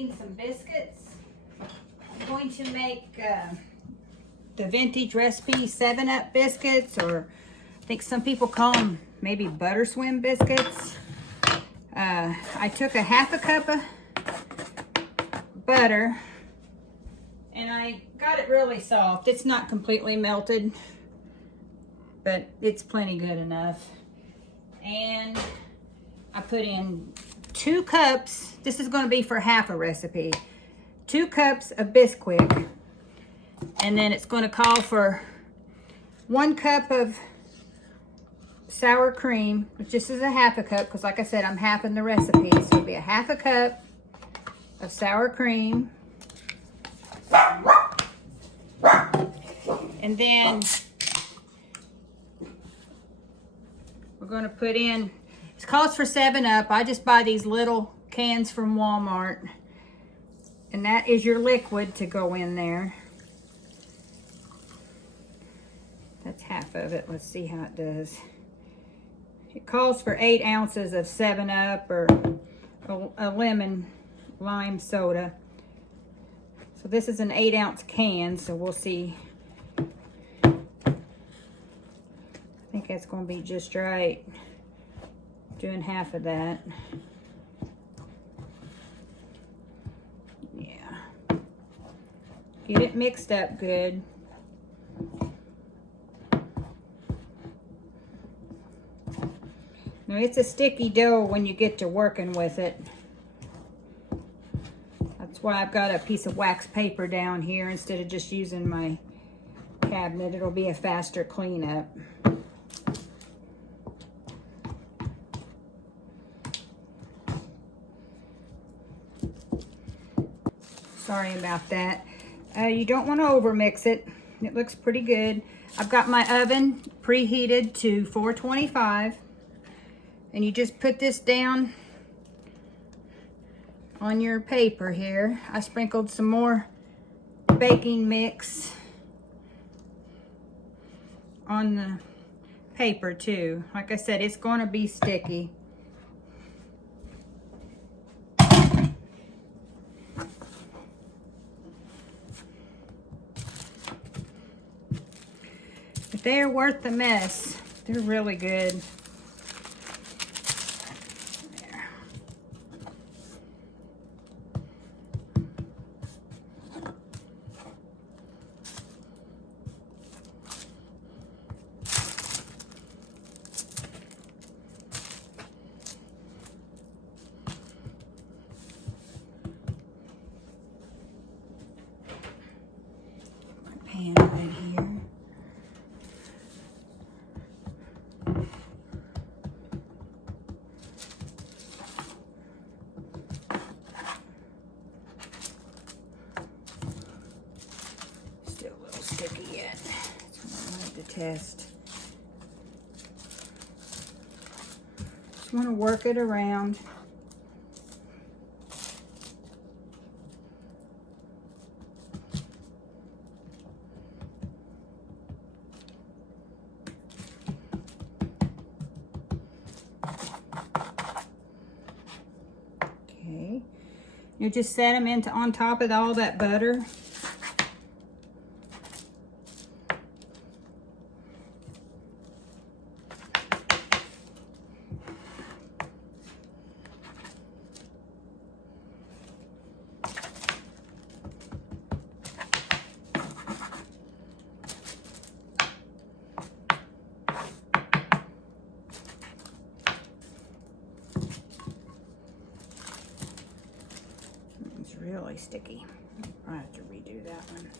making some biscuits. I'm going to make the vintage recipe 7Up biscuits, or I think some people call them maybe butter swim biscuits. I took a half a cup of butter and I got it really soft. It's not completely melted, but it's plenty good enough. And I put in 2 cups. This is going to be for half a recipe. 2 cups of Bisquick. And then it's going to call for 1 cup of sour cream, which this is a half a cup, because like I said, I'm halving the recipe. So it'll be a half a cup of sour cream. And then we're going to put in, it calls for 7Up. I just buy these little cans from Walmart. And that is your liquid to go in there. That's half of it. Let's see how it does. It calls for 8 ounces of 7Up or a lemon lime soda. So this is an 8-ounce can, so we'll see. I think that's going to be just right. Doing half of that. Yeah. Get it mixed up good. Now it's a sticky dough when you get to working with it. That's why I've got a piece of wax paper down here instead of just using my cabinet. It'll be a faster cleanup. Sorry about that. You don't want to overmix it. It looks pretty good. I've got my oven preheated to 425. And you just put this down on your paper here. I sprinkled some more baking mix on the paper too. Like I said, it's going to be sticky. But they're worth the mess. They're really good. Pan right here. Still a little sticky yet. That's what I wanted to test. Just want to work it around. You just set them into on top of all that butter. Really sticky. I have to redo that one.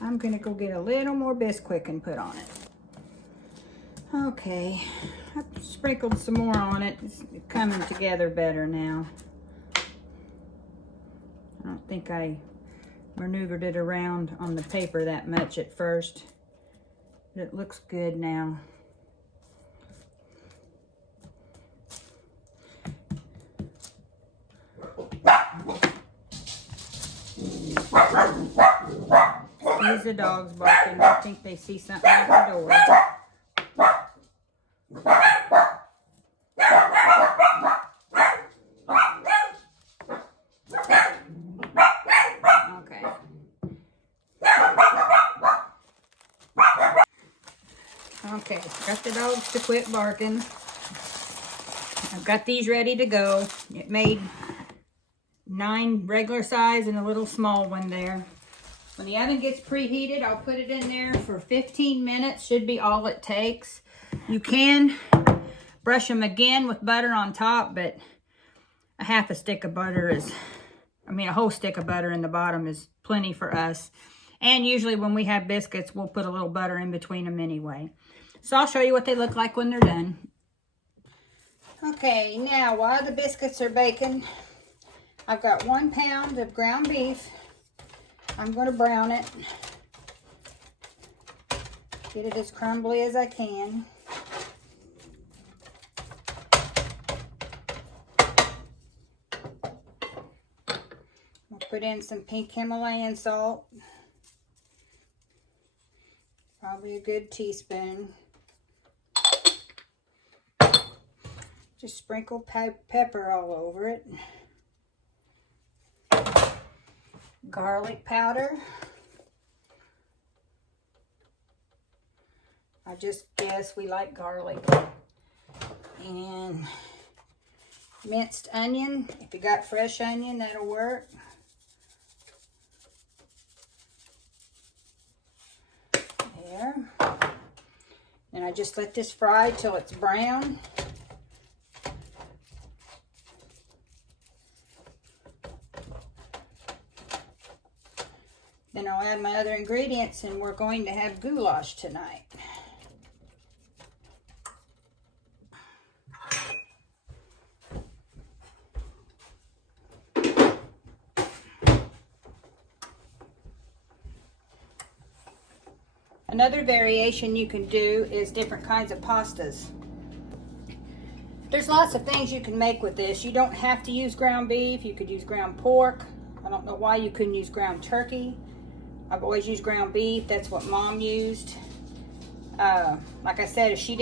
I'm gonna go get a little more Bisquick and put on it. Okay, I've sprinkled some more on it. It's coming together better now. I don't think I maneuvered it around on the paper that much at first. But it looks good now. There's the dogs barking. I think they see something at the door. Okay. Okay, got the dogs to quit barking. I've got these ready to go. It made 9 regular size and a little small one there. When the oven gets preheated, I'll put it in there for 15 minutes. Should be all it takes. You can brush them again with butter on top, but a half a stick of butter is, a whole stick of butter in the bottom is plenty for us. And usually when we have biscuits, we'll put a little butter in between them anyway. So I'll show you what they look like when they're done. Okay, now while the biscuits are baking, I've got 1 pound of ground beef. I'm going to brown it. Get it as crumbly as I can. I'll put in some pink Himalayan salt. Probably a good teaspoon. Just sprinkle pepper all over it. Garlic powder. I just guess we like garlic. And minced onion. If you got fresh onion, that'll work. There. And I just let this fry till it's brown. Then I'll add my other ingredients, and we're going to have goulash tonight. Another variation you can do is different kinds of pastas. There's lots of things you can make with this. You don't have to use ground beef. You could use ground pork. I don't know why you couldn't use ground turkey. I've always used ground beef. That's what Mom used. Like I said, if she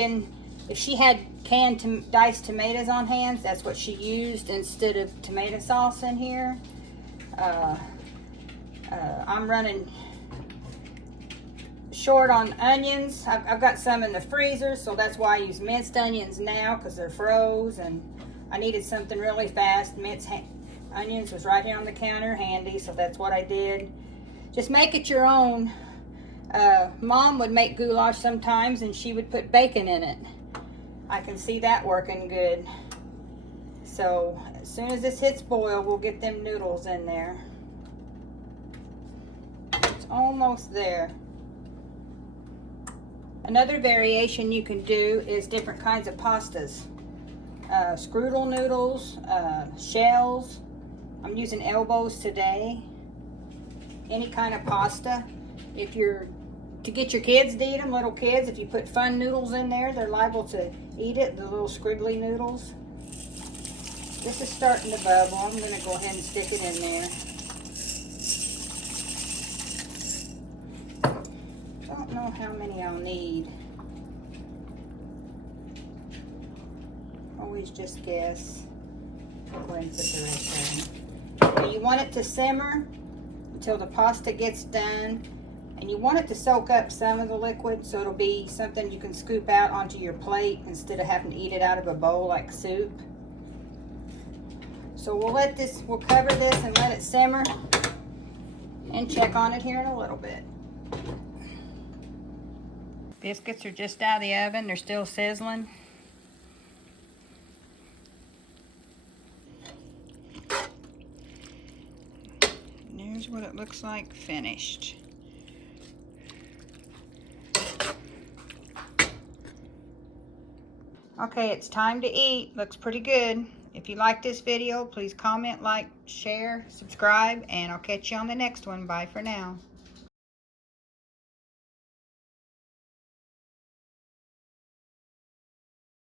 had canned diced tomatoes on hand, that's what she used instead of tomato sauce in here. I'm running short on onions. I've got some in the freezer, so that's why I use minced onions now, because they're froze, and I needed something really fast. Minced onions was right here on the counter, handy, so that's what I did. Just make it your own. Mom would make goulash sometimes, and she would put bacon in it. I can see that working good. So as soon as this hits boil, we'll get them noodles in there. It's almost there. Another variation you can do is different kinds of pastas. Strudel noodles, shells. I'm using elbows today. Any kind of pasta. If you're to get your kids to eat them, little kids, if you put fun noodles in there, they're liable to eat it, the little squiggly noodles. This is starting to bubble. I'm going to go ahead and stick it in there. Don't know how many I'll need. Always just guess. I'll go ahead and put the rest in. Now you want it to simmer until the pasta gets done, and you want it to soak up some of the liquid, so it'll be something you can scoop out onto your plate instead of having to eat it out of a bowl like soup. So we'll cover this and let it simmer and check on it here in a little bit. Biscuits are just out of the oven. They're still sizzling. Here's what it looks like finished. Okay, it's time to eat. Looks pretty good. If you like this video, please comment, like, share, subscribe, and I'll catch you on the next one. Bye for now.